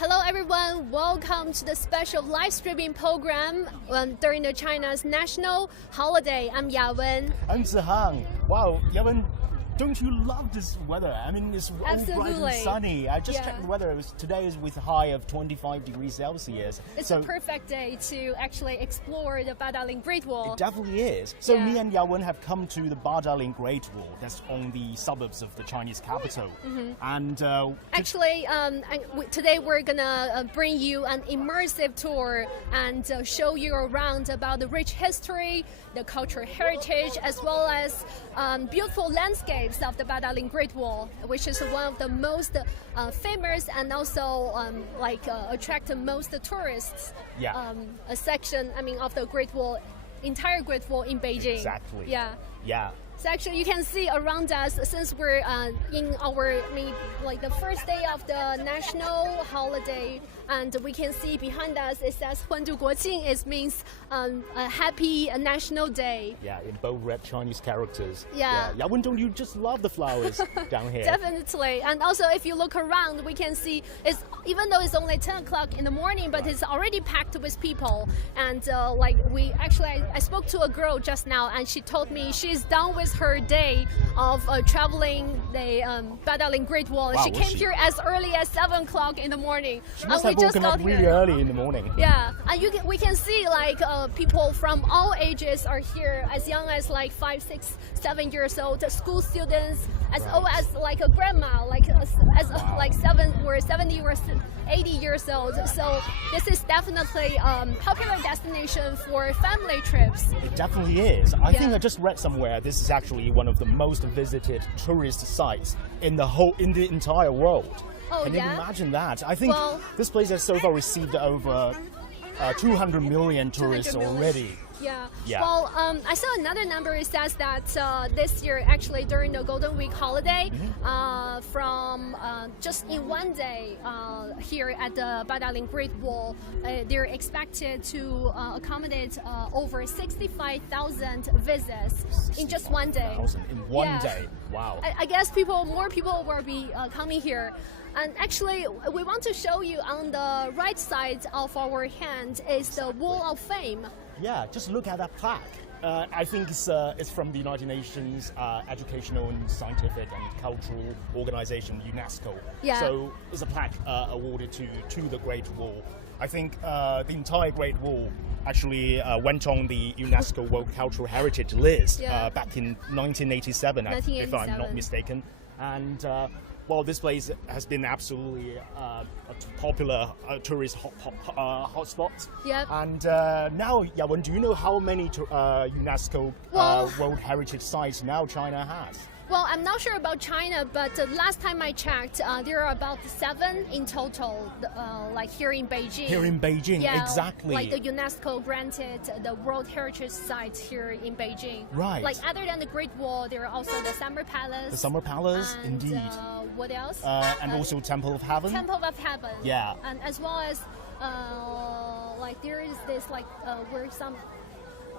Hello everyone, welcome to the special live streaming program during the China's national holiday. I'm Yawen. I'm Zihang. Wow, Yawen, don't you love this weather? I mean, it's all bright and sunny. I just checked the weather. Today is with a high of 25 degrees Celsius. It's a perfect day to actually explore the Badaling Great Wall. It definitely is. So me and Yawen have come to the Badaling Great Wall. That's on the suburbs of the Chinese capital. And actually, today we're gonna bring you an immersive tour and show you around about the rich history, the cultural heritage, as well as beautiful landscapes of the Badaling Great Wall, which is one of the most famous and also attract the most tourists. A section, of the Great Wall, entire Great Wall in Beijing. Exactly. Yeah. So actually, you can see around us since we're in our the first day of the national holiday, and we can see behind us it says 欢度国庆. It means a happy national day. Yeah, in bold red Chinese characters. Yawen, don't you just love the flowers down here? Definitely. And also, if you look around, we can see even though it's only 10 o'clock in the morning, but it's already packed with people. And I spoke to a girl just now, and she told me she's done with her day of traveling the Badaling Great Wall. Wow, she came here as early as 7 o'clock in the morning. She must have woken up really early in the morning. Yeah, and we can see people from all ages are here, as young as 5, 6, 7 years old, school students, as old as a grandma, 7 or 70 or 80 years old. So this is definitely a popular destination for family trips. It definitely is. I think I just read somewhere this is actually one of the most visited tourist sites in the entire world. Can you imagine that? I think this place has so far received over 200 million tourists already. Yeah. Well, I saw another number. It says that this year, actually during the Golden Week holiday, from just in one day here at the Badaling Great Wall, they're expected to accommodate over 65,000 visits in just one day. In one day, wow. I guess more people will be coming here. And actually, we want to show you on the right side of our hand is the Wall of Fame. Yeah, just look at that plaque. I think it's from the United Nations Educational and Scientific and Cultural Organization, UNESCO. So it's a plaque awarded to the Great Wall. I think the entire Great Wall actually went on the UNESCO World Cultural Heritage list back in 1987, if I'm not mistaken. And this place has been absolutely a popular tourist hotspot. And now, Yawen, do you know how many UNESCO World Heritage sites now China has? Well, I'm not sure about China, but last time I checked, there are about 7 in total, here in Beijing. Here in Beijing, exactly. The UNESCO granted the World Heritage sites here in Beijing. Right. Other than the Great Wall, there are also the Summer Palace. The Summer Palace, and, indeed. What else? And also Temple of Heaven. Temple of Heaven. Yeah. And as well as, there is this, where some...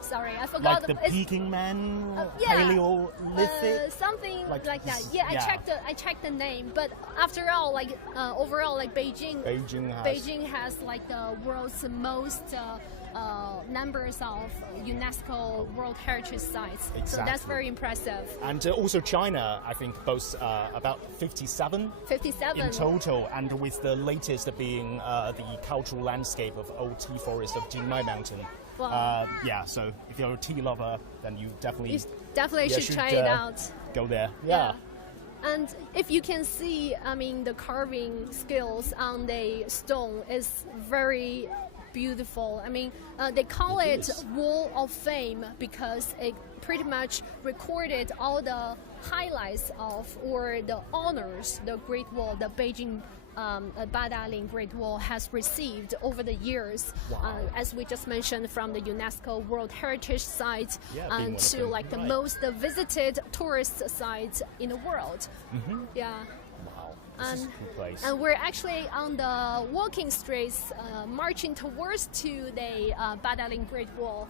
Sorry, I forgot. The Peking Man, Paleolithic, something like that. Yeah, I checked the name, but after all, overall, Beijing has the world's most numbers of UNESCO World Heritage sites. Exactly. So that's very impressive. And also China, I think, boasts about 57 in total, and with the latest being the cultural landscape of old tea forest of Jingmai Mountain. So if you're a tea lover, then you definitely should try it out. Go there. And if you can see, the carving skills on the stone is very beautiful. They call it Wall of Fame because it pretty much recorded all the highlights of or the honors the Great Wall, the Beijing Badaling Great Wall has received over the years, as we just mentioned, from the UNESCO World Heritage site to the most visited tourist sites in the world. Wow, this is a cool place. And we're actually on the walking streets, marching towards to the Badaling Great Wall.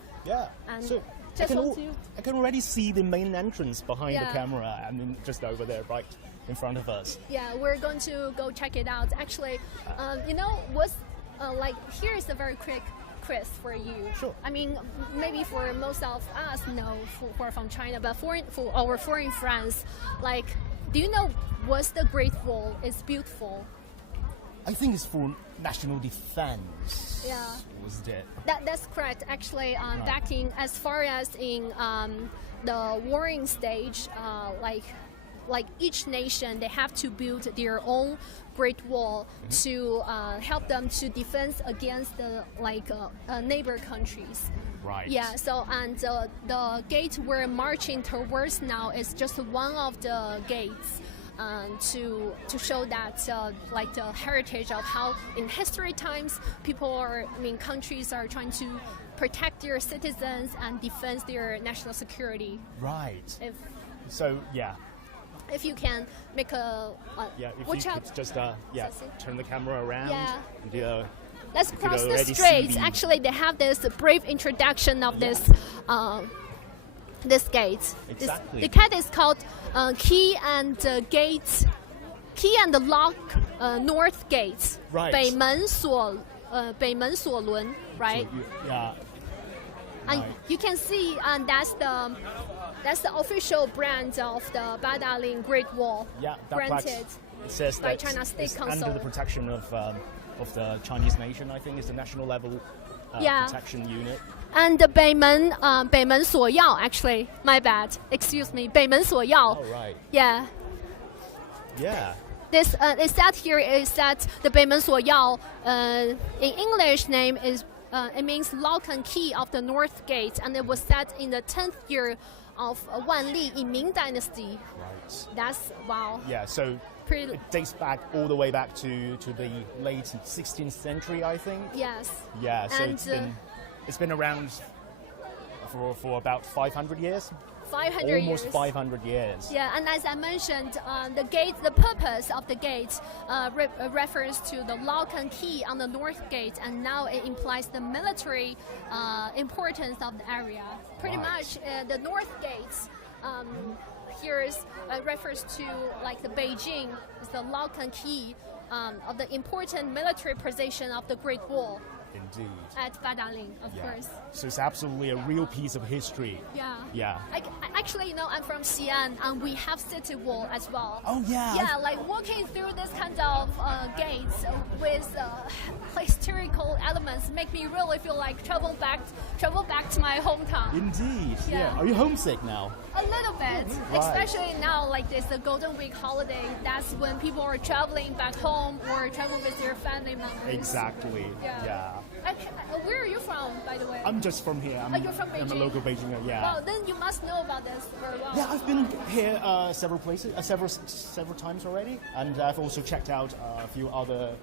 And so I can already see the main entrance behind the camera, just over there, right? in front of us. Yeah, we're going to go check it out. Actually, you know, what's like here is a very quick quiz for you. Sure. I mean, maybe for most of us, no, who are from China, but for our foreign friends, like, do you know what's the Great Wall is built for? I think it's for national defense. Yeah. Was it? That's correct. Actually, back in as far as in the warring stage, like each nation, they have to build their own Great Wall to help them to defend against the neighbor countries. Right. Yeah. So and the gate we're marching towards now is just one of the gates. To show that like the heritage of how in history times countries are trying to protect their citizens and defend their national security. Right. So yeah. If you can make a if watch you out. could just turn the camera around. Yeah. And, let's cross the streets. Actually, they have this brief introduction of this gate. Exactly. The gate is called Key and Lock North Gate. Right. 北门锁轮, right? Yeah. And you can see, that's the official brand of the Badaling Great Wall. Yeah, that granted it says by that China State it's Council. under the protection of the Chinese nation. I think is the national level protection unit. And the 北门锁钥, actually, my bad. Excuse me, 北门锁钥. Oh, right. Yeah. Yeah. This is that here is that the 北门锁钥 in English name is it means lock and key of the North Gate, and it was set in the 10th year of Wanli in Ming Dynasty. Right. That's wow. Yeah. So it dates back all the way back to the late 16th century, I think. Yes. Yeah. So and, it's been around for about 500 years. 500 Almost years. 500 years. Yeah, and as I mentioned, the purpose of the gate refers to the lock and key on the north gate, and now it implies the military importance of the area. Pretty much, the north gates here refers to like the Beijing is the lock and key of the important military position of the Great Wall. Indeed. At Badaling, of course. So it's absolutely a real piece of history. Yeah. Yeah. Actually, I'm from Xi'an, and we have city wall as well. Oh yeah. Yeah, like walking through this kind of gates with historical elements make me really feel like travel back to my hometown. Indeed. Yeah. Are you homesick now? A little bit, Right. especially now, like this, the Golden Week holiday. That's when people are traveling back home or travel with their family members. Exactly. Yeah. Where are you from, by the way? I'm just from here. You're from Beijing? I'm a local Beijinger. Yeah. Well, then you must know about this very well. Yeah, I've been here several places, several times already, and I've also checked out a few other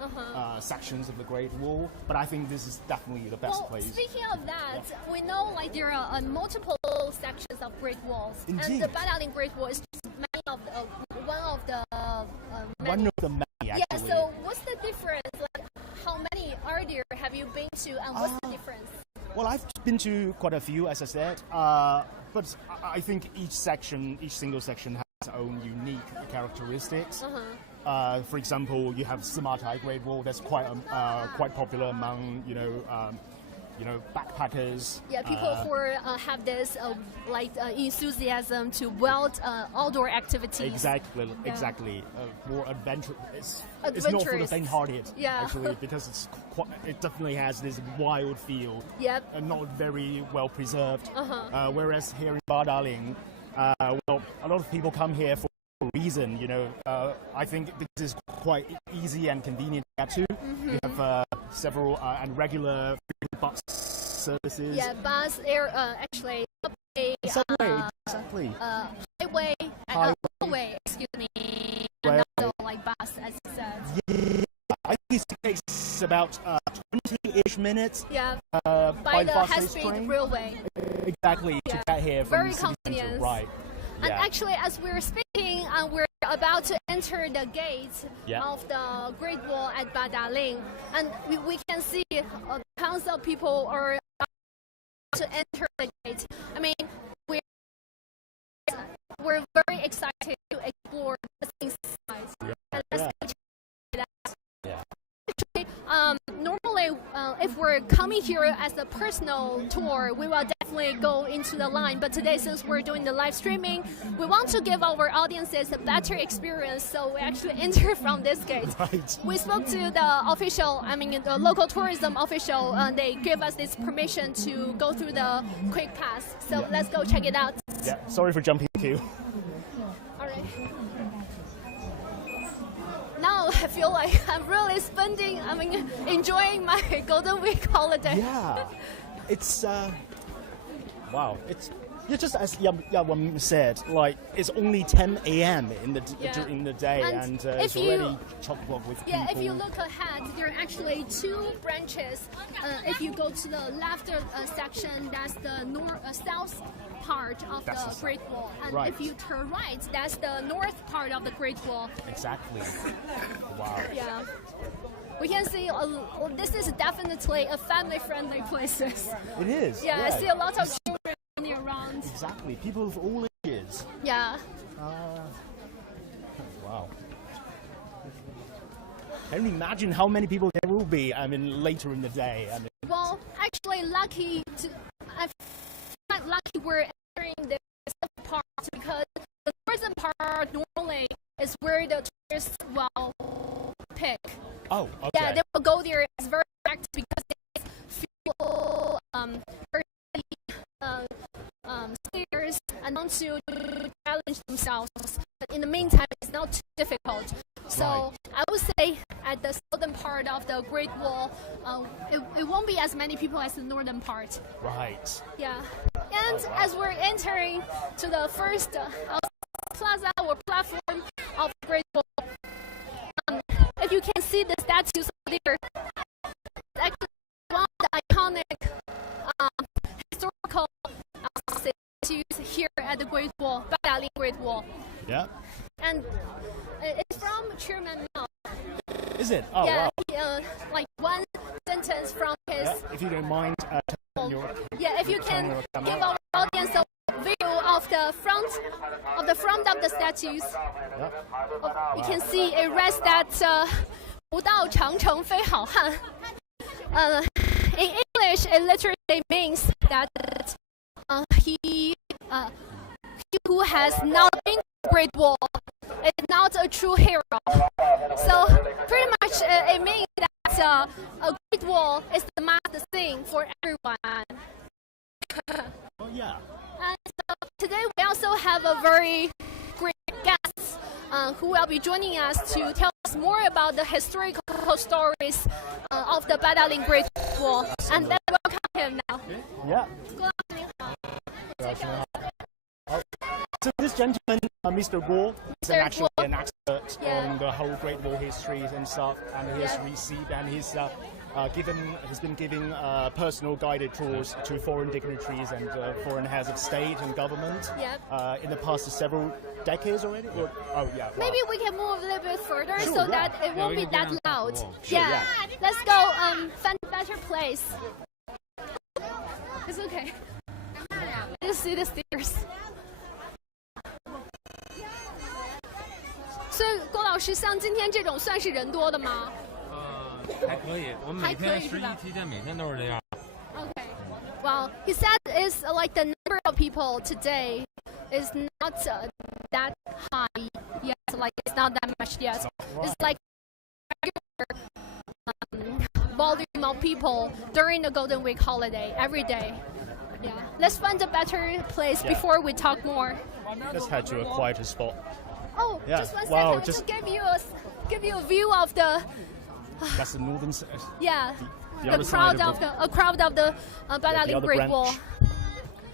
sections of the Great Wall. But I think this is definitely the best place. Speaking of that, we know like there are multiple sections of Great Walls, Indeed. and the Badaling Great Wall is just one of the many. One of the many, actually. Yeah. So what's the difference? Like, how many are there? Have you been to, and what's the difference? Well, I've been to quite a few, as I said, but I think each single section has its own unique characteristics. For example, you have Simatai Great Wall. That's quite popular among backpackers. Yeah, people who have this enthusiasm to wild outdoor activities. Exactly. More adventurous. It's not for the faint-hearted, actually, because it definitely has this wild feel. Yep. And not very well preserved. Whereas here in Badaling, a lot of people come here for a reason. I think this is quite easy and convenient to get to. We have several and regular bus services. Yeah, bus, actually, subway, exactly. Highway, excuse me, and also like bus, as you said. Yeah, I think it takes about 20-ish minutes. Yeah, by the fast high-speed railway. Exactly, to get here from Very the city convenient. center. Right. And actually, as we're speaking, we're about to enter the gate of the Great Wall at Badaling, and we can see tons of people are about to enter the gate. I mean, we're very excited to explore the inside. And let's go check it out. Actually, normally, if we're coming here as a personal tour, we will definitely go into the line. But today, since we're doing the live streaming, we want to give our audiences a better experience. So we actually enter from this gate. Right. We spoke to the official, the local tourism official, and they gave us this permission to go through the quick pass. So let's go check it out. Yeah. Sorry for jumping the queue. All right. Now I feel like I'm really enjoying my Golden Week holiday. Yeah. It's wow. It's just as Yawam said, like it's only 10 a.m. in the day, and it's already chock-a-block with people. Yeah, if you look ahead, there are actually two branches. If you go to the left section, that's the south part of the Great Wall, and if you turn right, that's the north part of the Great Wall. Exactly. Wow. Yeah. We can see this is definitely a family-friendly place. It is. Yeah, I see a lot of children running around. Exactly. People of all ages. Yeah. Wow. Can you imagine how many people there will be? Later in the day. Well, actually, I'm lucky we're entering the southern part because the northern part normally is where the tourists will pick. Oh, okay. Yeah, they will go there as very active because they feel stairs and want to challenge themselves. But in the meantime, it's not too difficult. So I would say at the southern part of the Great Wall, it won't be as many people as the northern part. Right. Yeah. And as we're entering to the first plaza or platform of the Great Wall, if you can see the statues there, it's actually one of the iconic historical statues here at the Great Wall, Badaling Great Wall. Yeah. And it's from Chairman Mao. Is it? Oh, yeah, wow. Like one sentence from his. Yeah, if you don't mind. If you can give our audience a view of the front of the statues, you can see it reads that 不到长城非好汉. In English, it literally means that he who has not been to the Great Wall is not a true hero. So pretty much it means that a Great Wall is the must thing for everyone. Oh yeah. And today we also have a very great guest who will be joining us to tell us more about the historical stories of the Badaling Great Wall. And let's welcome him now. Yeah. So this gentleman, Mr. Guo, is actually an expert on the whole Great Wall history and stuff, and he has received and he's been giving personal guided tours to foreign dignitaries and foreign heads of state and government in the past several decades already. Maybe we can move a little bit further that it won't be that loud. Sure, Let's go find a better place. It's okay. Just see the stairs. 所以郭老师，像今天这种算是人多的吗？还可以，我们每天11期间每天都是这样。Okay. Well, he said it's like the number of people today is not that high yet. Like it's not that much yet. It's like regular volume of people during the Golden Week holiday every day. Yeah. Let's find a better place before we talk more. Let's head to a quieter spot. Oh, just one second to give you a view of the. That's the northern side. Yeah, the crowd of the Badaling Great branch. Wall.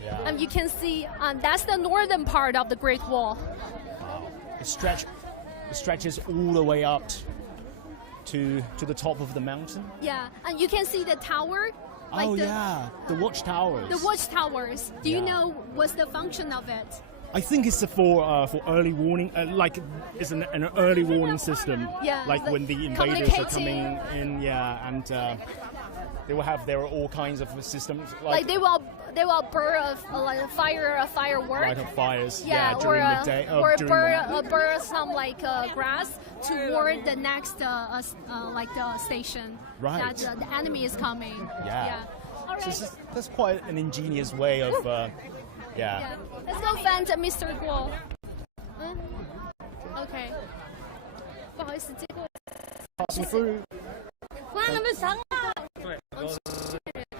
Yeah. And you can see that's the northern part of the Great Wall. Wow. It stretches all the way up to the top of the mountain. Yeah, and you can see the tower. Like the watchtowers. The watchtowers. Do you know what's the function of it? I think it's for early warning, like it's an early warning system. Yeah, like when the invaders are coming in, and they will have their all kinds of systems. Like they will burn a firework. Light up fires. Yeah, during the day. Or during burn some like grass to warn the next the station that the enemy is coming. Yeah. All right. So that's quite an ingenious way of. Yeah. Let's go find Mr. Guo. Okay. 不好意思，接过。 Passing through. 关那么长啊！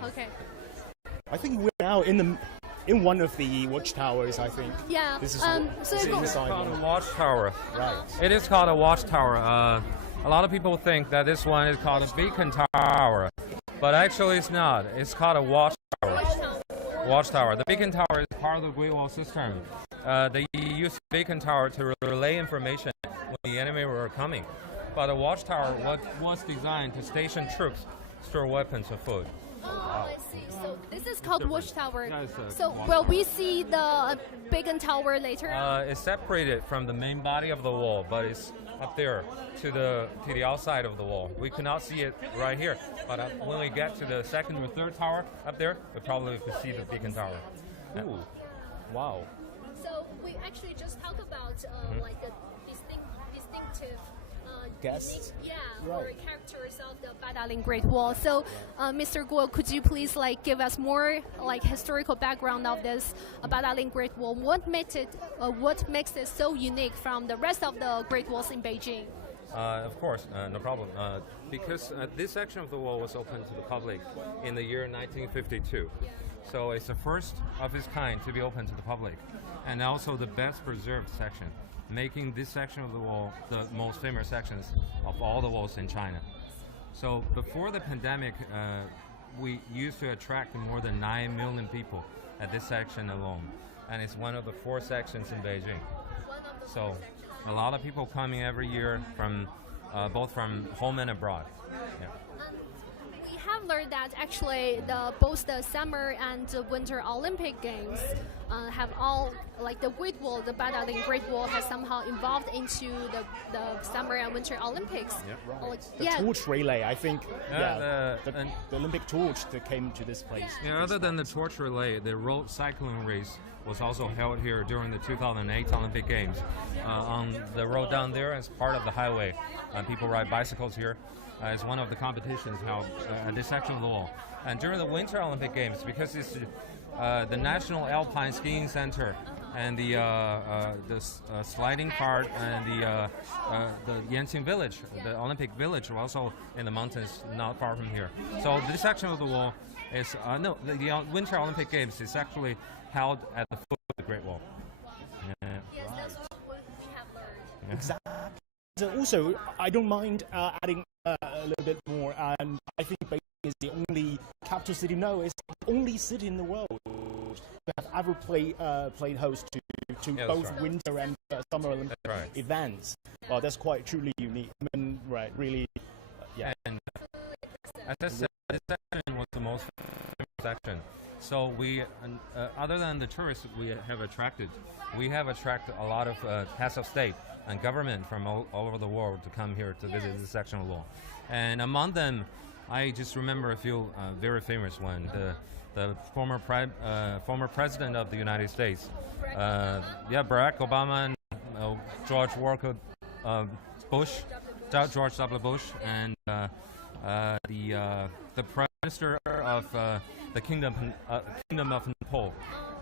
Okay. I think we're now in one of the watchtowers. I think. Yeah. This is so this is it's inside Called a one. watchtower. Right. It is called a watchtower. A lot of people think that this one is called a beacon tower, but actually it's not. It's called a watchtower. Watchtower. The beacon tower is part of the Great Wall system. They use the beacon tower to relay information when the enemy were coming. But the watchtower was designed to station troops, store weapons and food. Oh, I see. So this is called watchtower. Yeah, it's a So watchtower. will we see the beacon tower later? It's separated from the main body of the wall, but it's up there to the outside of the wall. We cannot see it right here, but when we get to the second or third tower up there, we probably could see the beacon tower. Ooh. Wow. So we actually just talked about like the distinctive. Guests? Unique, Right. or characters of the Badaling Great Wall. So, Mr. Guo, could you please give us more historical background of this Badaling Great Wall? What makes it so unique from the rest of the Great Walls in Beijing? Of course, no problem. Because this section of the wall was open to the public in the year 1952. So it's the first of its kind to be open to the public, and also the best preserved section, making this section of the wall the most famous sections of all the walls in China. So before the pandemic, we used to attract more than 9 million people at this section alone, and it's one of the 4 sections in Beijing. So a lot of people coming every year from both from home and abroad. Yeah. We have learned that actually both the summer and the winter Olympic Games have all the Great Wall, the Badaling Great Wall has somehow involved into the summer and winter Olympics. Yeah, right. The torch relay, I think. The Olympic torch that came to this place. Yeah, other than the torch relay, the road cycling race was also held here during the 2008 Olympic Games. On the road down there, as part of the highway, people ride bicycles here. It's one of the competitions held at this section of the wall. And during the Winter Olympic Games, because it's the National Alpine Skiing Center and the sliding part and the Yanqing Village, the Olympic Village, were also in the mountains not far from here. So this section of the wall is the Winter Olympic Games is actually held at the foot of the Great Wall. Yeah. Yes, that's what we have learned. Yeah. Exactly. So also, I don't mind adding a little bit more. And I think Beijing is the only capital city. No, it's the only city in the world that have ever played host to both right. winter and summer Olympic events. That's quite truly unique. I mean, right, really, yeah. And as I said, this section was the most famous section. So we, other than the tourists we have attracted a lot of heads of state and government from all over the world to come here to visit this section of the wall. And among them, I just remember a few very famous ones. The former president of the United States, Barack Obama, and George W. Bush, and the Prime Minister of the Kingdom of Nepal,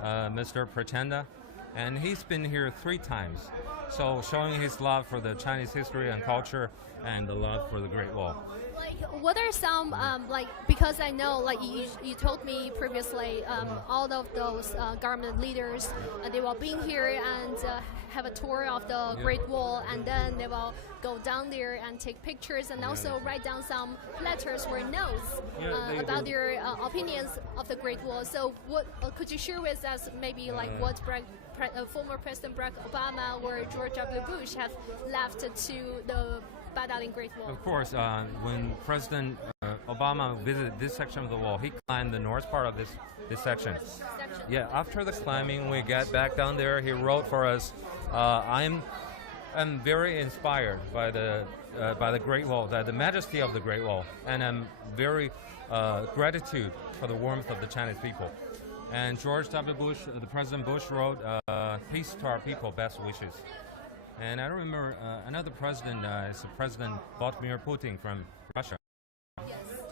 Mr. Prachanda, and he's been here 3 times. So showing his love for the Chinese history and culture and the love for the Great Wall. What are some because I know you told me previously all of those government leaders they will be here and have a tour of the Great Wall, and then they will go down there and take pictures and also write down some letters or notes about their opinions of the Great Wall. So what could you share with us maybe what former President Barack Obama or George W. Bush have left to the Badaling Great Wall? Of course, when President Obama visited this section of the wall, he climbed the north part of this section. Yeah, after the climbing, we get back down there. He wrote for us, I'm very inspired by the Great Wall, the majesty of the Great Wall, and I'm very gratitude for the warmth of the Chinese people. And George W. Bush, the President Bush, wrote, "Peace to our people, best wishes." And I remember another president is President Vladimir Putin from Russia,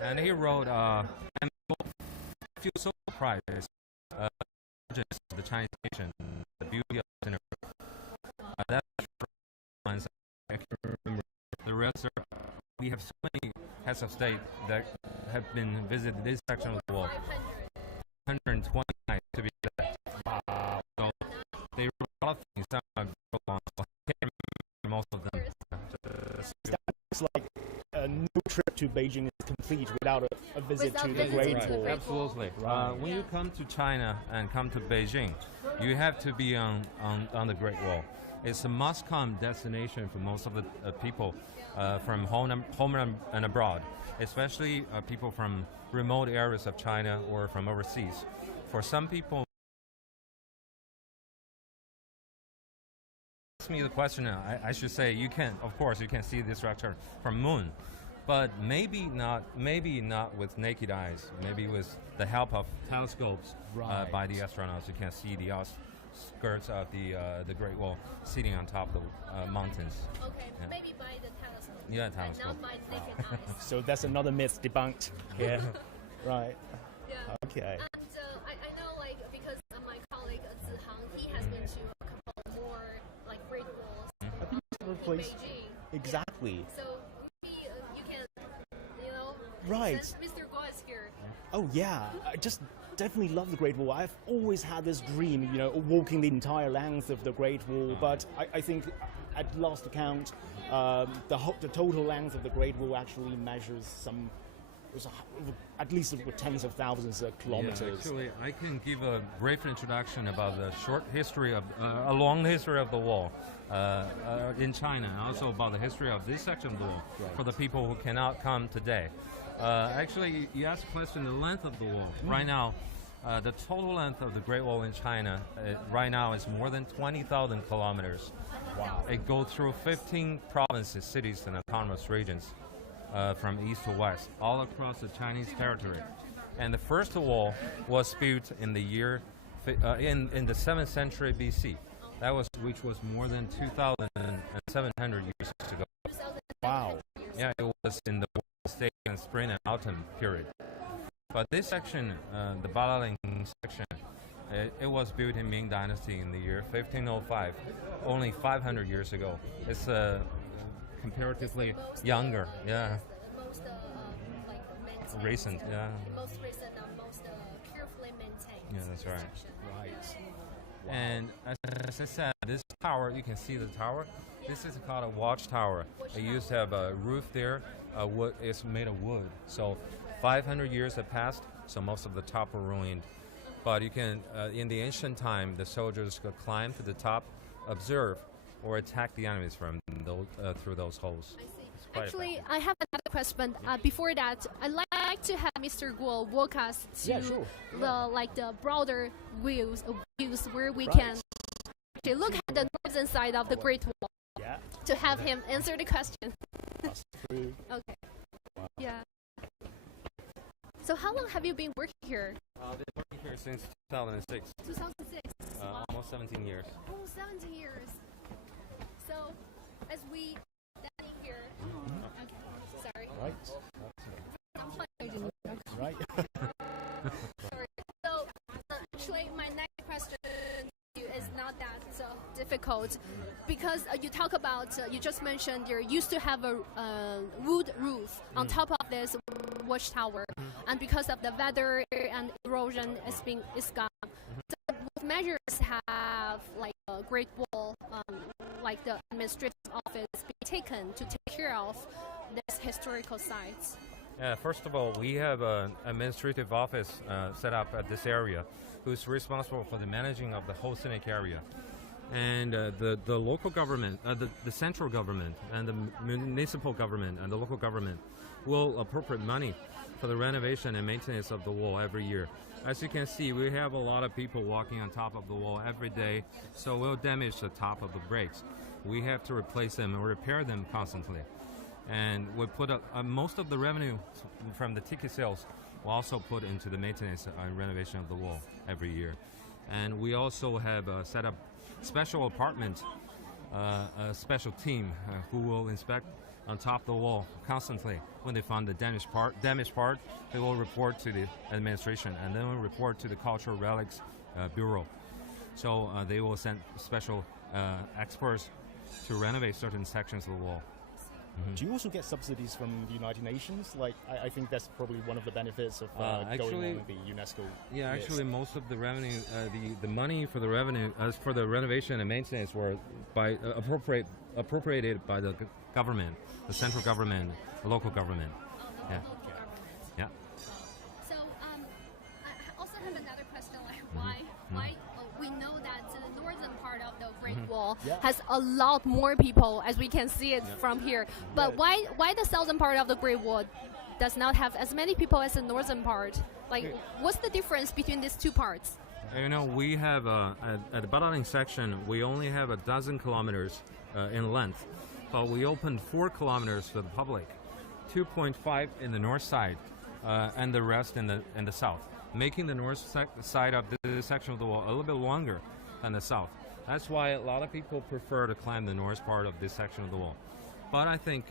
and he wrote, "I feel so proud of the Chinese nation, the beauty of the that lines I can remember. The rest are, we have so many heads of state that have been visited this section of the wall. 129 to be exact. Wow. So they wrote a lot of things down. I can't remember most of them. It's like no trip to Beijing is complete without a visit to the Great Wall. Absolutely. When you come to China and come to Beijing, you have to be on the Great Wall. It's a must-come destination for most of the people from home and abroad, especially people from remote areas of China or from overseas. For some people, ask me the question, I should say of course you can see this structure from moon, but maybe not with naked eyes. Maybe with the help of telescopes by the astronauts, you can see the skirts of the Great Wall sitting on top of the mountains. Okay, maybe by the telescope. Yeah, telescope. Not by naked eyes. So that's another myth debunked here. Right. Yeah. Okay. And I know, like, because my colleague Zihang, he has been to a couple more like Great Walls in Beijing. Exactly. Yeah. So maybe you can, right. since Mr. Guo is here. Oh yeah, I just definitely love the Great Wall. I've always had this dream, walking the entire length of the Great Wall. But I think at last count, the total length of the Great Wall actually measures at least tens of thousands of kilometers. Yeah, actually, I can give a brief introduction about the a long history of the wall in China, and also about the history of this section of the wall for the people who cannot come today. Actually, you asked the question, the length of the wall. Right now, the total length of the Great Wall in China right now is more than 20,000 kilometers. Wow. It goes through 15 provinces, cities, and autonomous regions. From east to west, all across the Chinese territory. And the first wall was built in the year in the 7th century BC. Which was more than 2,700 years ago. Wow. Yeah, it was in the state and spring and autumn period. But this section, the Balaling section, it was built in Ming Dynasty in the year 1505, only 500 years ago. It's comparatively younger, yeah. Most recent, yeah. Most recent and most carefully maintained. Yeah, that's right. Section. Right. Wow. And as I said, this tower, you can see the tower. This is called a watchtower. It used to have a roof there. It's made of wood. So 500 years have passed, so most of the top were ruined. But you can, in the ancient time, the soldiers could climb to the top, observe, or attack the enemies from through those holes. I see. Actually, I have another question. Before that, I'd like to have Mr. Guo walk us to the broader views where we can actually look at the northern side of the Great Wall. Yeah. To have him answer the question. True. Okay. Wow. Yeah. So how long have you been working here? I've been working here since 2006. 2006. Almost 17 years. Almost 17 years. So, as we standing here, okay, sorry. Right. I'm playing. Right. Sorry. So, actually, my next question is not that difficult, because you talk about, you just mentioned you used to have a wood roof on top of this watchtower, and because of the weather and erosion, it's gone. So, what measures have like a Great Wall, like the administrative office, be taken to take care of these historical sites? Yeah, first of all, we have an administrative office set up at this area who's responsible for the managing of the whole scenic area. And the local government, the central government and the municipal government and the local government will appropriate money for the renovation and maintenance of the wall every year. As you can see, we have a lot of people walking on top of the wall every day, so we'll damage the top of the bricks. We have to replace them and repair them constantly. And we put most of the revenue from the ticket sales we'll also put into the maintenance and renovation of the wall every year. And we also have set up special apartment, a special team who will inspect on top of the wall constantly. When they find the damaged part, they will report to the administration and then will report to the Cultural Relics Bureau. So they will send special experts to renovate certain sections of the wall. Mm-hmm. Do you also get subsidies from the United Nations? Like, I think that's probably one of the benefits of going on the UNESCO. Yeah, list. Actually, most of the revenue, the money for the revenue, for the renovation and maintenance, were appropriated by the government, the central government, the local government. Yeah. Yeah. So, I also have another question. Like, why? We know that the northern part of the Great Wall has a lot more people, as we can see it from here. But why the southern part of the Great Wall does not have as many people as the northern part? Like, what's the difference between these two parts? You know, we have at the bottom section, we only have 12 kilometers in length, but we opened 4 kilometers to the public, 2.5 in the north side, and the rest in the south, making the north side of this section of the wall a little bit longer than the south. That's why a lot of people prefer to climb the north part of this section of the wall. But I think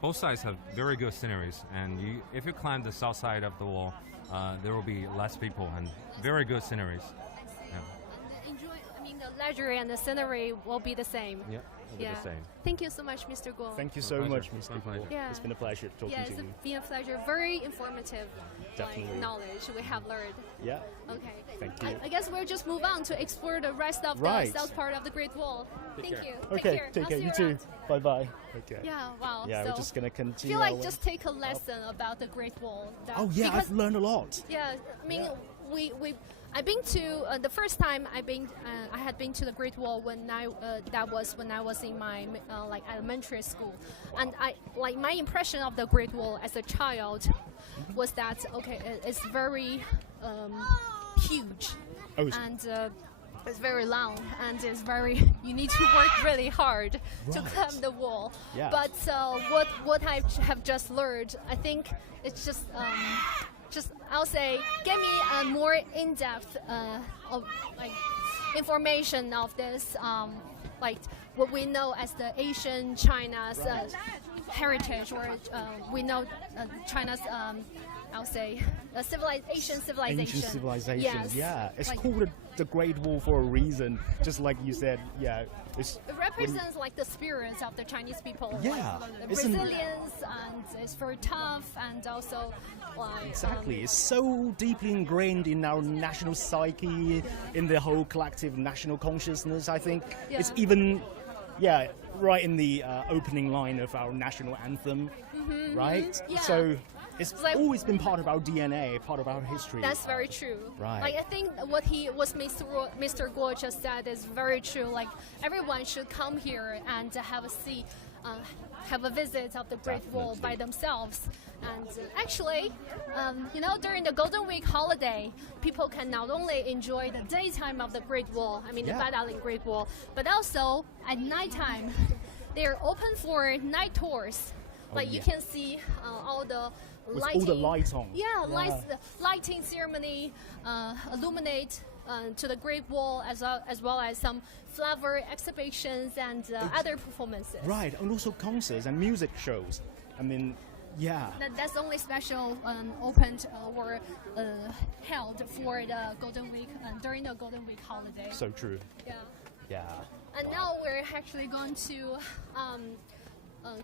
both sides have very good sceneries, and if you climb the south side of the wall, there will be less people and very good sceneries. Yeah. And the leisure and the scenery will be the same. Yeah. The same. Thank you so much, Mr. Guo. Thank you so much, Mr. Guo. Yeah. It's been a pleasure talking to you. Yeah, it's been a pleasure. Very informative knowledge we have learned. Yeah. Okay. Thank you. I guess we'll just move on to explore the rest of the south part of the Great Wall. Thank you. Okay, take care. You too. Bye-bye. Okay. Yeah, wow. Yeah, so we're just going to continue. I feel like just take a lesson about the Great Wall. I've learned a lot. Yeah, I mean, I've been to the first time I had been to the Great Wall that was when I was in my elementary school, and my impression of the Great Wall as a child was that it's very huge, and it's very long, and you need to work really hard to climb the wall. Yeah. But what I have just learned, I think it's just I'll say, give me a more in-depth information of this, what we know as the Asian China's heritage, or we know China's, I'll say, Asian civilization. Ancient civilization. Yes. Yeah, it's called the Great Wall for a reason, just like you said. Yeah, it represents the spirits of the Chinese people. Yeah, the resilience, and it's very tough, and also. Exactly. It's so deeply ingrained in our national psyche, in the whole collective national consciousness. I think it's even, right in the opening line of our national anthem, right? Yeah. So it's always been part of our DNA, part of our history. That's very true. Right. I think what Mr. Guo just said is very true. Everyone should come here and have a visit of the Great Wall by themselves. And actually, during the Golden Week holiday, people can not only enjoy the daytime of the Great Wall, the Badaling Great Wall, but also at nighttime, they're open for night tours. You can see all the lighting. With all the lights on. Yeah, lighting ceremony, illuminate to the Great Wall, as well as some flower exhibitions and other performances. Right, and also concerts and music shows. That's only special opened or held for the Golden Week during the Golden Week holiday. So true. Yeah. Yeah. And now we're actually going to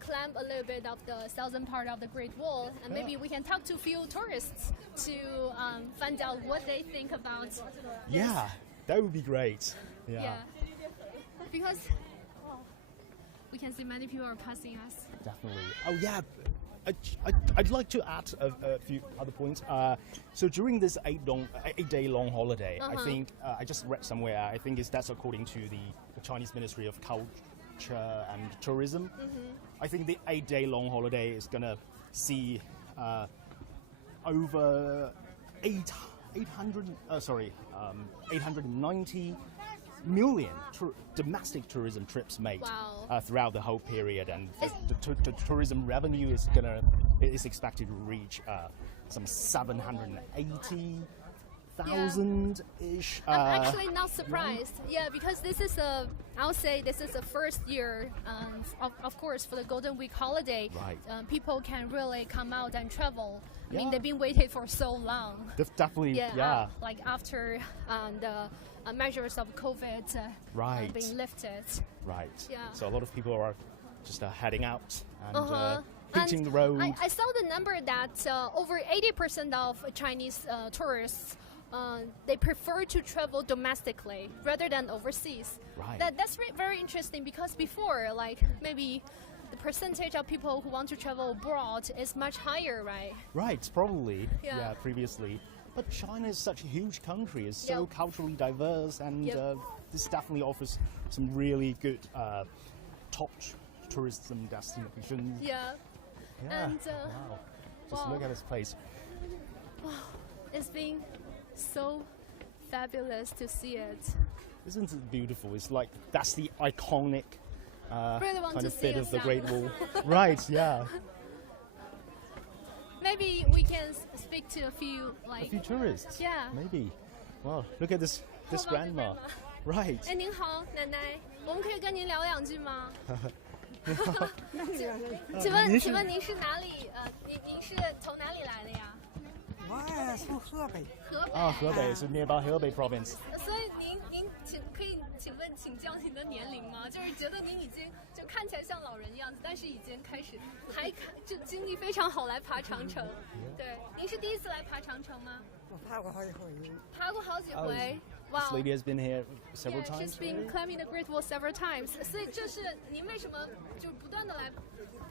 climb a little bit of the southern part of the Great Wall, and maybe we can talk to a few tourists to find out what they think about. Yeah, that would be great. Yeah. Because we can see many people are passing us. Definitely. Oh yeah. I'd like to add a few other points. So during this 8-day-long holiday, I think I just read somewhere. I think that's according to the Chinese Ministry of Culture and Tourism. I think the 8-day-long holiday is gonna see over 890 million domestic tourism trips made throughout the whole period, and the tourism revenue is expected to reach some 780,000-ish. I'm actually not surprised. Yeah, because I'll say this is the first year, of course, for the Golden Week holiday. Right. People can really come out and travel. I mean, they've been waiting for so long. Definitely, like after the measures of COVID being lifted. Right. Yeah. So a lot of people are just heading out and hitting the road. I saw the number that over 80% of Chinese tourists they prefer to travel domestically rather than overseas. Right. That's very interesting, because before, like, maybe the percentage of people who want to travel abroad is much higher, right? Right, probably. Yeah, previously. But China is such a huge country. It's so culturally diverse, and this definitely offers some really good top tourism destinations. Yeah. And wow. Just look at this place. Wow. It's been so fabulous to see it. Isn't it beautiful? It's like that's the iconic kind of bit of the Great Wall. Right, yeah. Maybe we can speak to a few tourists. Yeah. Maybe. Wow, look at this grandma. Right. 哎，您好，奶奶，我们可以跟您聊2句吗？请问您是哪里？您是从哪里来的呀？我从河北。河北是 nearby Hebei province。所以您可以请教您的年龄吗？就是觉得您已经就看起来像老人样子，但是已经开始就精力非常好来爬长城。对，您是第一次来爬长城吗？我爬过好几回。爬过好几回。Wow. This lady has been here several times. She's been climbing the Great Wall several times. 所以这是您为什么就不断的来，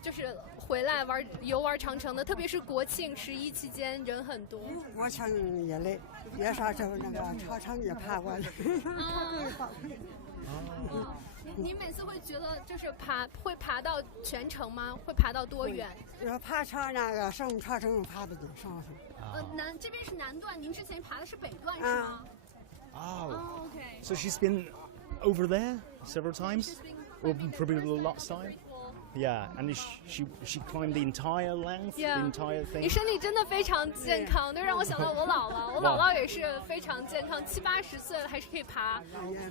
就是回来游玩长城的？特别是国庆11期间人很多。国庆也累，也啥时候那个长城也爬过了。你每次会觉得就是会爬到全程吗？会爬到多远？要爬长那个上长城爬得进上去。这边是南段，您之前爬的是北段是吗？Oh, okay. So she's been over there several times, or probably the last time. Yeah, and she climbed the entire length, the entire thing. 你身体真的非常健康，就让我想到我姥姥，我姥姥也是非常健康，70、80岁了还是可以爬，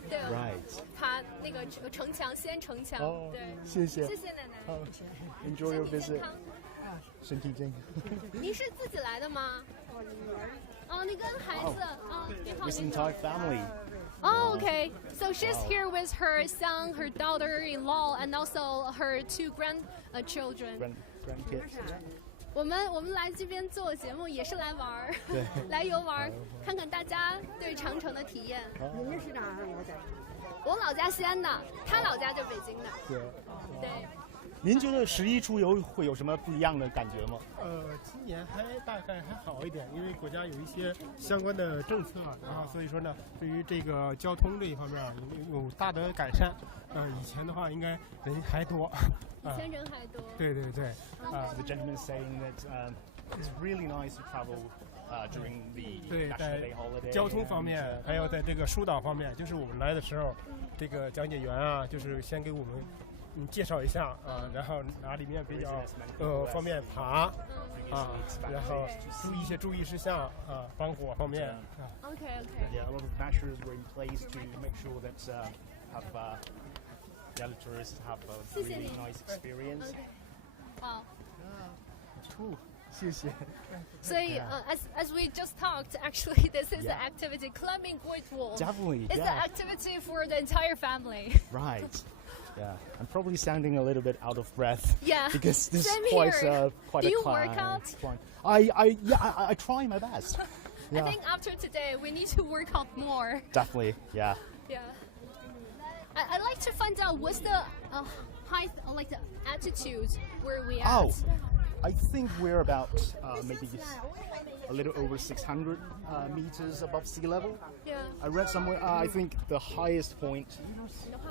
对， Right. 爬那个城墙，先城墙，对，谢谢奶奶。Enjoy your visit. 身体健康。您是自己来的吗？你跟孩子，你好。This entire family. Okay. So she's here with her son, her daughter-in-law, and also her 2 grandchildren. Grandkids. 我们来这边做节目也是来玩儿，来游玩，看看大家对长城的体验。你们是哪老家？我老家西安的，他老家就北京的。对。您觉得11出游会有什么不一样的感觉吗？今年大概还好一点，因为国家有一些相关的政策，然后所以说呢，对于这个交通这一方面有大的改善。以前的话应该人还多。以前人还多。对。The gentleman is saying that it's really nice to travel during the National Day holiday. 交通方面，还有在这个疏导方面，就是我们来的时候，这个讲解员啊，就是先给我们。介绍一下然后哪里面比较方便爬然后一些注意事项防火方面。Okay. Yeah, a lot of measures were in place to make sure that the other tourists have a really nice experience. 好。谢谢。所以as we just talked, actually this is the activity, climbing Great Wall. Definitely. It's the activity for the entire family. Right. Yeah, I'm probably sounding a little bit out of breath. Yeah, because this same is quite here. quite Do a you climb. work out? I try my best. I think after today we need to work out more. Definitely, yeah. Yeah. I'd like to find out what's the height, like the altitude where we are. Oh, I think we're about maybe a little over 600 meters above sea level. Yeah. I read somewhere, I think the highest point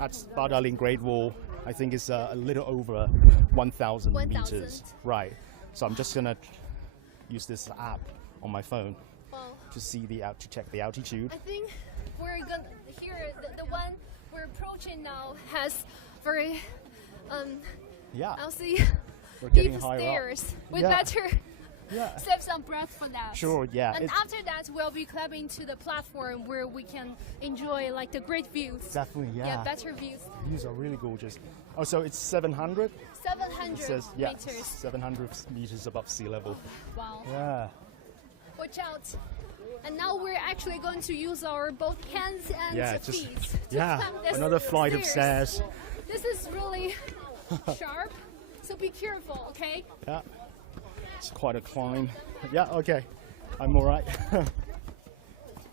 at Badaling Great Wall, I think is a little over 1,000 meters. Right. So I'm just going to use this app on my phone to see to check the altitude. I think we're gonna here the one we're approaching now has very I'll see We're deep getting higher stairs. up. We Yeah. better Yeah. save some breath for that. Sure, yeah. And after that, we'll be climbing to the platform where we can enjoy like the great views. Definitely, yeah. Yeah, better views. Views are really gorgeous. Oh, so it's 700? 700 It says, meters. 700 meters above sea level. Wow. Yeah. Watch out. And now we're actually going to use our both hands and feet to climb this another flight of stairs. This is really sharp, so be careful, okay? Yeah. It's quite a climb. Yeah, okay. I'm all right.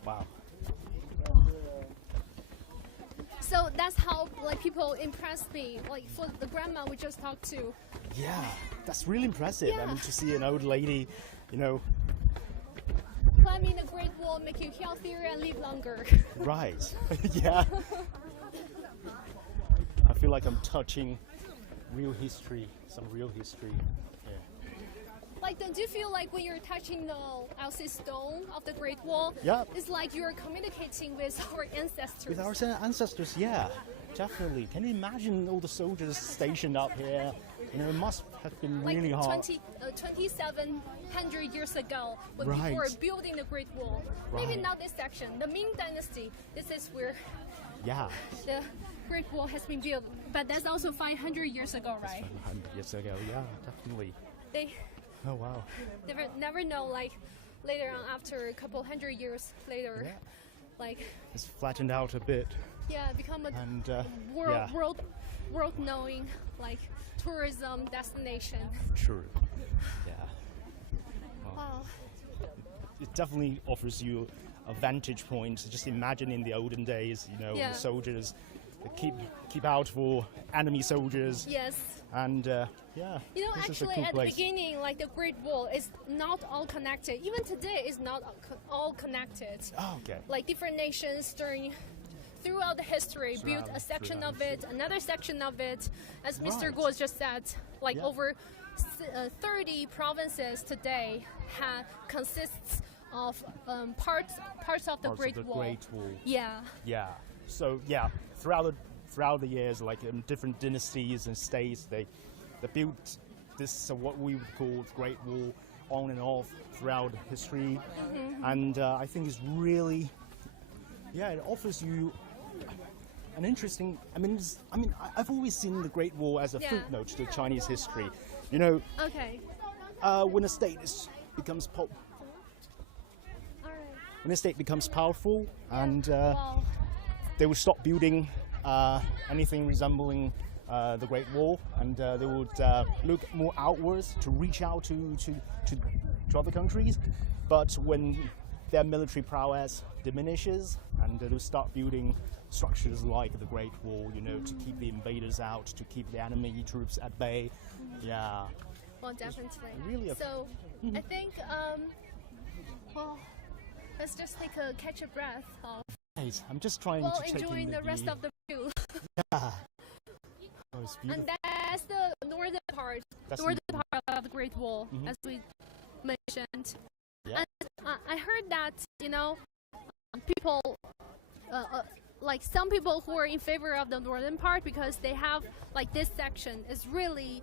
Wow. So that's how like people impress me. Like for the grandma we just talked to. Yeah, that's really impressive. Yeah. I mean, to see an old lady, Climbing the Great Wall make you healthier and live longer. Right. Yeah. I feel like I'm touching real history, some real history. Yeah. Like, don't you feel like when you're touching the, I'll say, stone of the Great Wall, Yeah. it's like you're communicating with our ancestors. With our ancestors, yeah, definitely. Can you imagine all the soldiers stationed up here? It must have been like really hard. 2,700 years ago, when Right. people were building the Great Wall. Maybe Right. not this section. The Ming Dynasty, this is where Yeah. the Great Wall has been built. But that's also 500 years ago, right? 700 years ago, yeah, definitely. They Oh, wow. never know, like, later on, after a couple hundred years later, Yeah. like, It's flattened out a bit. yeah, become a And, world knowing like tourism destination. True. Yeah. Wow. It definitely offers you a vantage point. Just imagine in the olden days, Yeah. the soldiers keep out for enemy soldiers. Yes. And yeah, this is a Actually, cool at place. the beginning, like the Great Wall is not all connected. Even today, is not all connected. Oh, okay. Like different nations throughout the history built a section of it, another section of it. As Mr. Right. Guo just said, like Yeah. over 30 provinces today consists of parts of the Parts Great of the Wall. Great Wall. Yeah. Yeah. So yeah, throughout the years, like in different dynasties and states, they built this what we would call the Great Wall on and off throughout history, and I think it's really, it offers you an interesting. I've always seen the Great Wall as a Yeah. footnote to Chinese history. Okay. When a state becomes All right. when a state becomes powerful, and Wow. they would stop building anything resembling the Great Wall, and they would look more outwards to reach out to other countries. But when their military prowess diminishes, and they will start building structures like the Great Wall, to keep the invaders out, to keep the enemy troops at bay. Yeah. Well, definitely. Really So, I think, well, let's just catch a breath of Nice. I'm just trying while to take enjoying in the rest of the view. Yeah. Oh, it's beautiful. And that's the northern part, That's part of the Great Wall, as we mentioned. Yeah. And I heard that, people, like some people who are in favor of the northern part because they have, like this section is really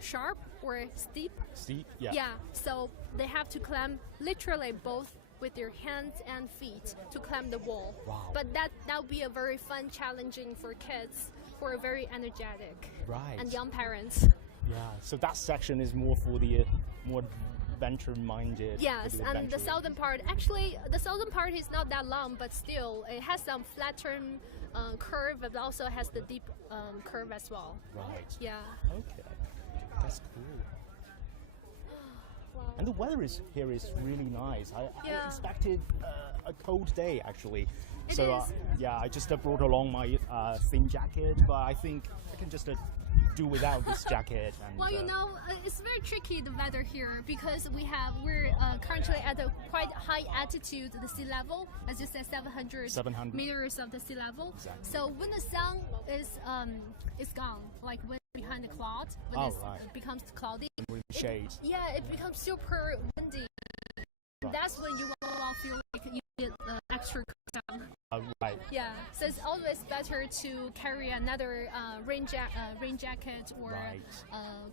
sharp or steep. Steep. Yeah. Yeah, so they have to climb literally both with their hands and feet to climb the wall. Wow. But that would be a very fun, challenging for kids who are very energetic. Right. And young parents. Yeah. So that section is more for the more adventure-minded. Yes, for and the adventurers. southern part, actually, the southern part is not that long, but still, it has some flatter curve, but also has the deep curve as well. Right. Yeah. Okay. That's cool. Wow. And the weather here is really nice. I Yeah. expected a cold day actually. It So is. I just brought along my thin jacket, but I think I can just do without this jacket. And, Well, it's very tricky, the weather here, because we're currently at a quite high altitude, the sea level, as you said, 700 meters of the sea level. Exactly. So when the sun is gone, like when behind the cloud when it becomes cloudy. Shade. It becomes super windy. Right. That's when you will feel like you get extra cooked down. Right. Yeah, so it's always better to carry another rain jacket or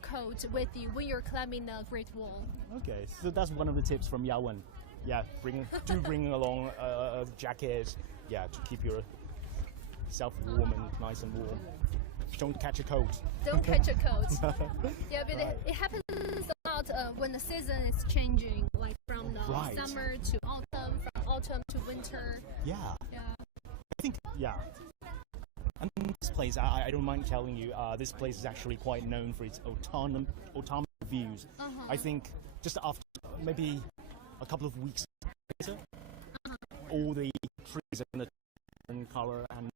coat with you when you're climbing the Great Wall. Okay, so that's one of the tips from Yawen. Yeah, bring along a jacket. Yeah, to keep yourself warm and nice and warm. Don't catch a cold. Don't catch a cold. Yeah, but it happens a lot when the season is changing, like from summer to autumn, from autumn to winter. Yeah. I think, and this place, I don't mind telling you, this place is actually quite known for its autumnal views. I think just after maybe a couple of weeks later, all the trees are in a different color and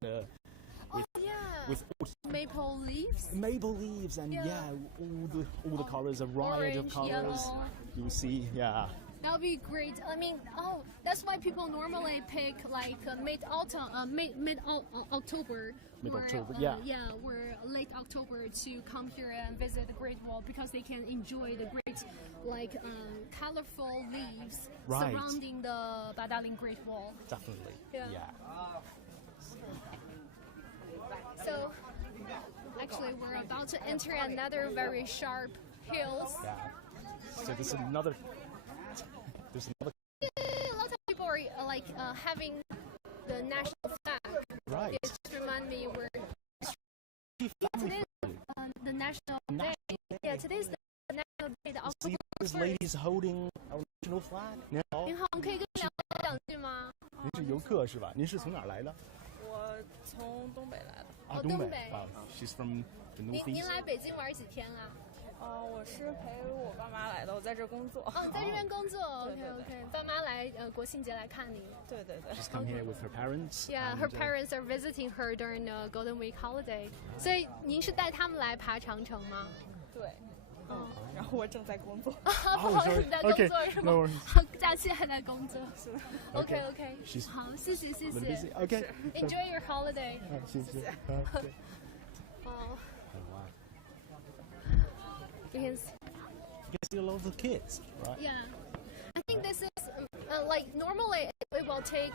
with maple leaves. Maple leaves and all the colors, a riot of colors. Yellow. You will see, That would be great. I mean, that's why people normally pick like mid-autumn, mid-October. Mid-October, or late October to come here and visit the Great Wall because they can enjoy the great, colorful leaves surrounding the Badaling Great Wall. Definitely. Yeah. So, actually, we're about to enter another very sharp hills. Yeah. So there's another. A lot of people are having the national flag. Right. It just reminds me today the national day. Yeah, today's the national day. The October. This lady's holding our national flag. 您好，可以跟你聊两句吗？您是游客是吧？您是从哪儿来的？我从东北来的。东北。She's from the northeast. 您来北京玩几天啊？我是陪我爸妈来的，我在这工作。你在这边工作 ？OK。爸妈来国庆节来看你。对。She's come here with her parents. Yeah, her parents are visiting her during the Golden Week holiday. 所以您是带他们来爬长城吗？对。然后我正在工作。不好意思，在工作是吗？假期还在工作。是。OK。好，谢谢。OK. Enjoy your holiday. 谢谢。You can see a lot of the kids, right? Yeah. I think this is normally it will take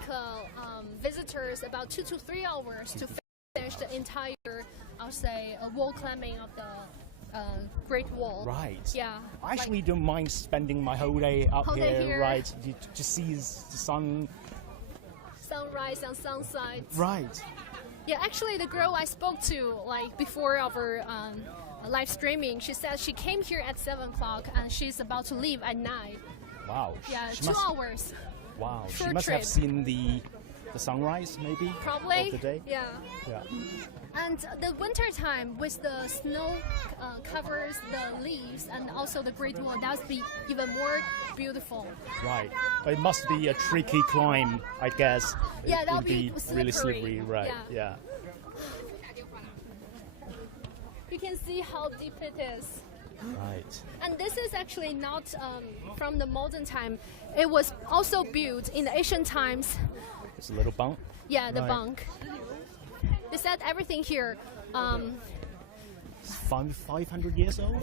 visitors about 2 to 3 hours to finish the entire, I'll say, wall climbing of the Great Wall. Right. Yeah. I actually don't mind spending my whole day up here, right? To see the sunrise and sunset. Right. Yeah, actually, the girl I spoke to before our live streaming, she said she came here at 7 o'clock and she's about to leave at 9. Wow. Yeah, 2 hours. Wow. Short she must trip. have seen the sunrise, maybe. Probably. Of the day. Yeah. And the winter time with the snow covers the leaves and also the Great Wall, that would be even more beautiful. Right. But it must be a tricky climb, I guess. Yeah, that would be really slippery, right? Yeah. You can see how deep it is. Right. And this is actually not from the modern time. It was also built in the ancient times. It's a little bunk. Yeah, the bunk. They said everything here. 500 years old?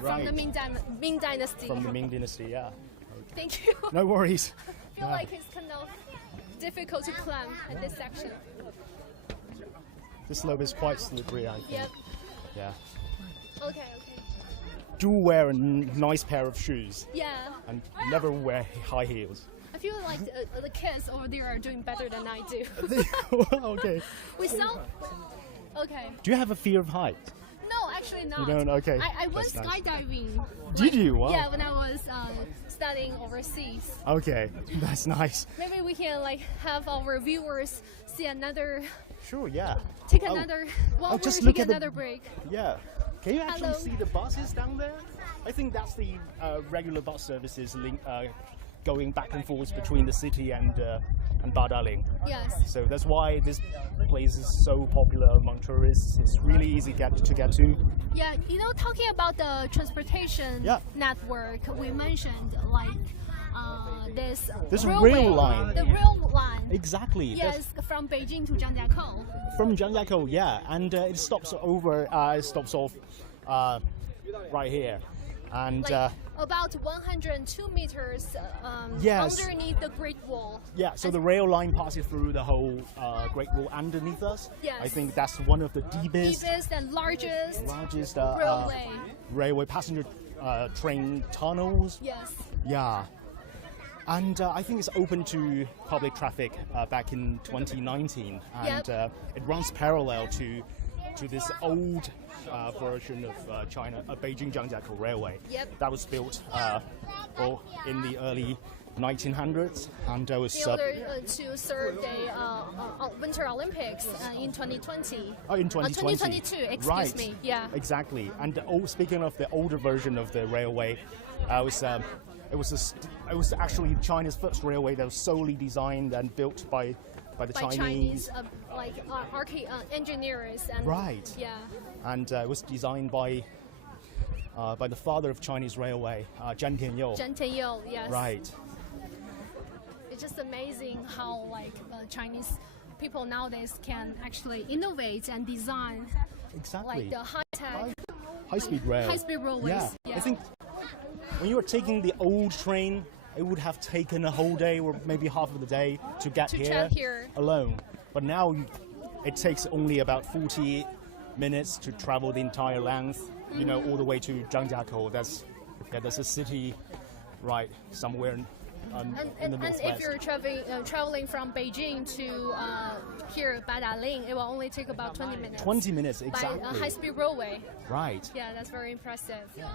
From the Ming Dynasty. From the Ming Dynasty, yeah. Thank you. No worries. I feel like it's kind of difficult to climb at this section. This slope is quite slippery, I think. Yep. Yeah. Okay. Do wear a nice pair of shoes. Yeah. And never wear high heels. I feel like the kids over there are doing better than I do. Okay. Okay. Do you have a fear of heights? No, actually not. You don't? Okay. I went skydiving. Did you? Wow. Yeah, when I was studying overseas. Okay, that's nice. Maybe we can have our viewers see another. Sure, yeah. Take another. Well, just take look at another break. Yeah. Can you actually see the buses down there? I think that's the regular bus services going back and forth between the city and Badaling. Yes. So that's why this place is so popular among tourists. It's really easy to get to. Yeah, talking about the transportation network, we mentioned this rail line. The rail line. Exactly. Yes, from Beijing to Zhangjiakou. From Zhangjiakou, yeah, and it stops off right here, and about 102 meters yes. underneath the Great Wall. Yeah, so the rail line passes through the whole Great Wall underneath us. Yes. I think that's one of the deepest and largest railway passenger train tunnels. Yes. Yeah. And I think it's open to public traffic back in 2019, and it runs parallel to this old version of Beijing Zhangjiakou Railway that was built in the early 1900s, and was in order to serve the Winter Olympics in 2020. Oh, in 2020. 2022, excuse right. me. Yeah. Exactly. And speaking of the older version of the railway, it was actually China's first railway that was solely designed and built by the Chinese engineers. And, right. Yeah. And it was designed by the father of Chinese railway, Zhan Tianyou. Zhan Tianyou, yes. Right. It's just amazing how Chinese people nowadays can actually innovate and design exactly the high-tech high-speed railways. Yeah. I think when you were taking the old train, it would have taken a whole day or maybe half of the day to get here alone. But now it takes only about 40 minutes to travel the entire length, all the way to Zhangjiakou. That's a city right somewhere in the northwest. And if you're traveling from Beijing to here, Badaling, it will only take about 20 minutes. 20 minutes, exactly. By a high-speed railway. Right. Yeah, that's very impressive. Yeah.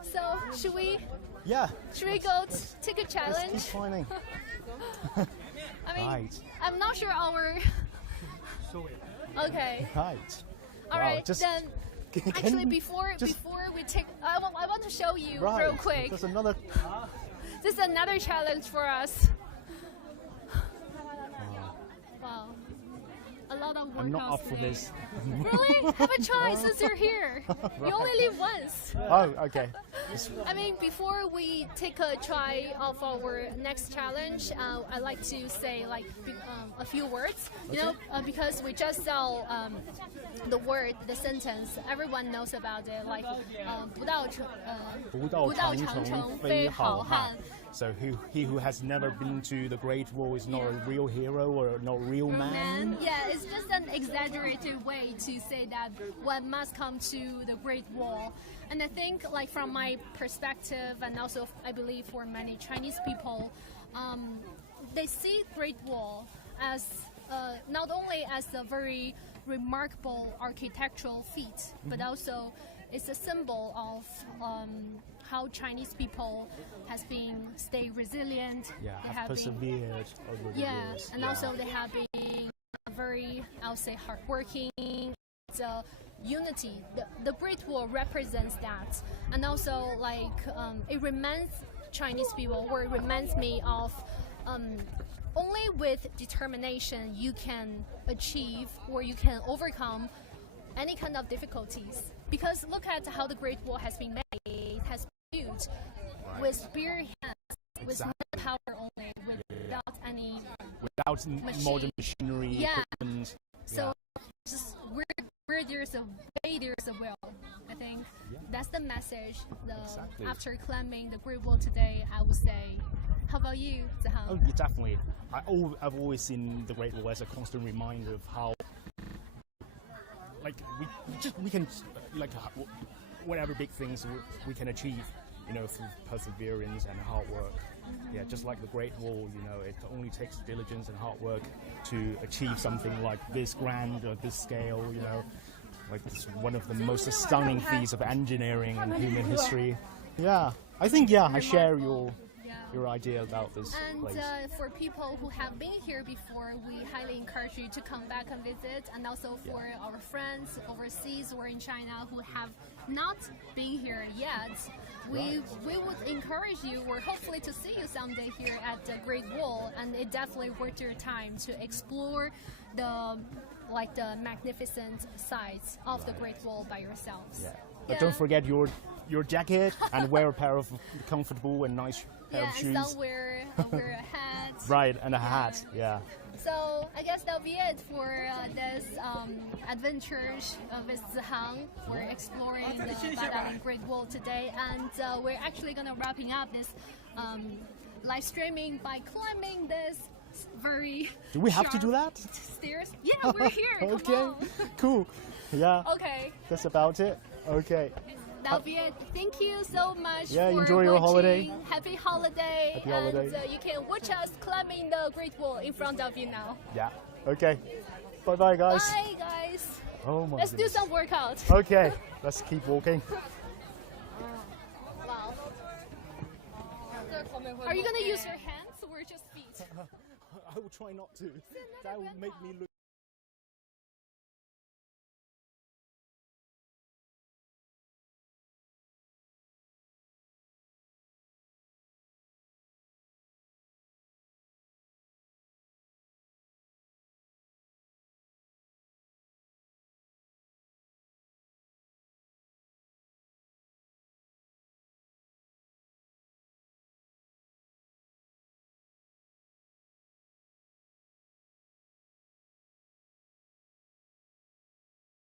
So, should we go take a challenge? Let's keep climbing. I mean, right. I'm not sure our... Okay. Right. All right, then... Actually, before we take... I want to show you real quick. There's another... This is another challenge for us. Wow. A lot of workouts. I'm not up for this. Really? Have a try since you're here. You only live once. Oh, okay. I mean, before we take a try of our next challenge, I'd like to say a few words. Because we just saw the sentence. Everyone knows about it. 不到长城非好汉. So he who has never been to the Great Wall is not a real hero or not a real man. Yeah, it's just an exaggerated way to say that one must come to the Great Wall. And I think, from my perspective, and also I believe for many Chinese people, they see Great Wall as not only as a very remarkable architectural feat, but also it's a symbol of how Chinese people has been stay resilient. Yeah, they have persevered over the years. And also they have been very, I would say, hardworking. It's a unity. The Great Wall represents that, and also it reminds Chinese people, or it reminds me of only with determination you can achieve or you can overcome any kind of difficulties. Because look at how the Great Wall has been made. It has been built with bare hands, with power only, without any modern machinery. Equipment. So just where there's a way, there's a will. I think that's the message. After climbing the Great Wall today, I would say. How about you, Zihang? Oh, yeah, definitely. I've always seen the Great Wall as a constant reminder of how we can whatever big things we can achieve, through perseverance and hard work. Yeah, just like the Great Wall, it only takes diligence and hard work to achieve something like this grand or this scale, it's one of the most stunning feats of engineering and human history. Yeah, I think, I share your idea about this place. And for people who have been here before, we highly encourage you to come back and visit. And also for our friends overseas or in China who have not been here yet, we would encourage you, or hopefully to see you someday here at the Great Wall. And it definitely worth your time to explore the magnificent sights of the Great Wall by yourselves. Yeah. But don't forget your jacket and wear a pair of comfortable and nice pair of shoes. And some wear wear a hat. Right, and a hat. Yeah. So I guess that'll be it for this adventures with Zihang. We're exploring the Badalin Great Wall today, and we're actually gonna wrapping up this live streaming by climbing this very. Do we have to do that? Stairs? Yeah, we're here. Okay. Come on. Cool. Yeah. Okay. That's about it. Okay. That'll be it. Thank you so much Yeah, for enjoy your watching. holiday. Happy holiday. Happy holiday. And you can watch us climbing the Great Wall in front of you now. Yeah. Okay. Bye-bye, guys. Bye, guys. Oh my Let's goodness. do some workout. Okay. Let's keep walking. Wow. Are you gonna use your hands or just feet? I will try not to. That will make me look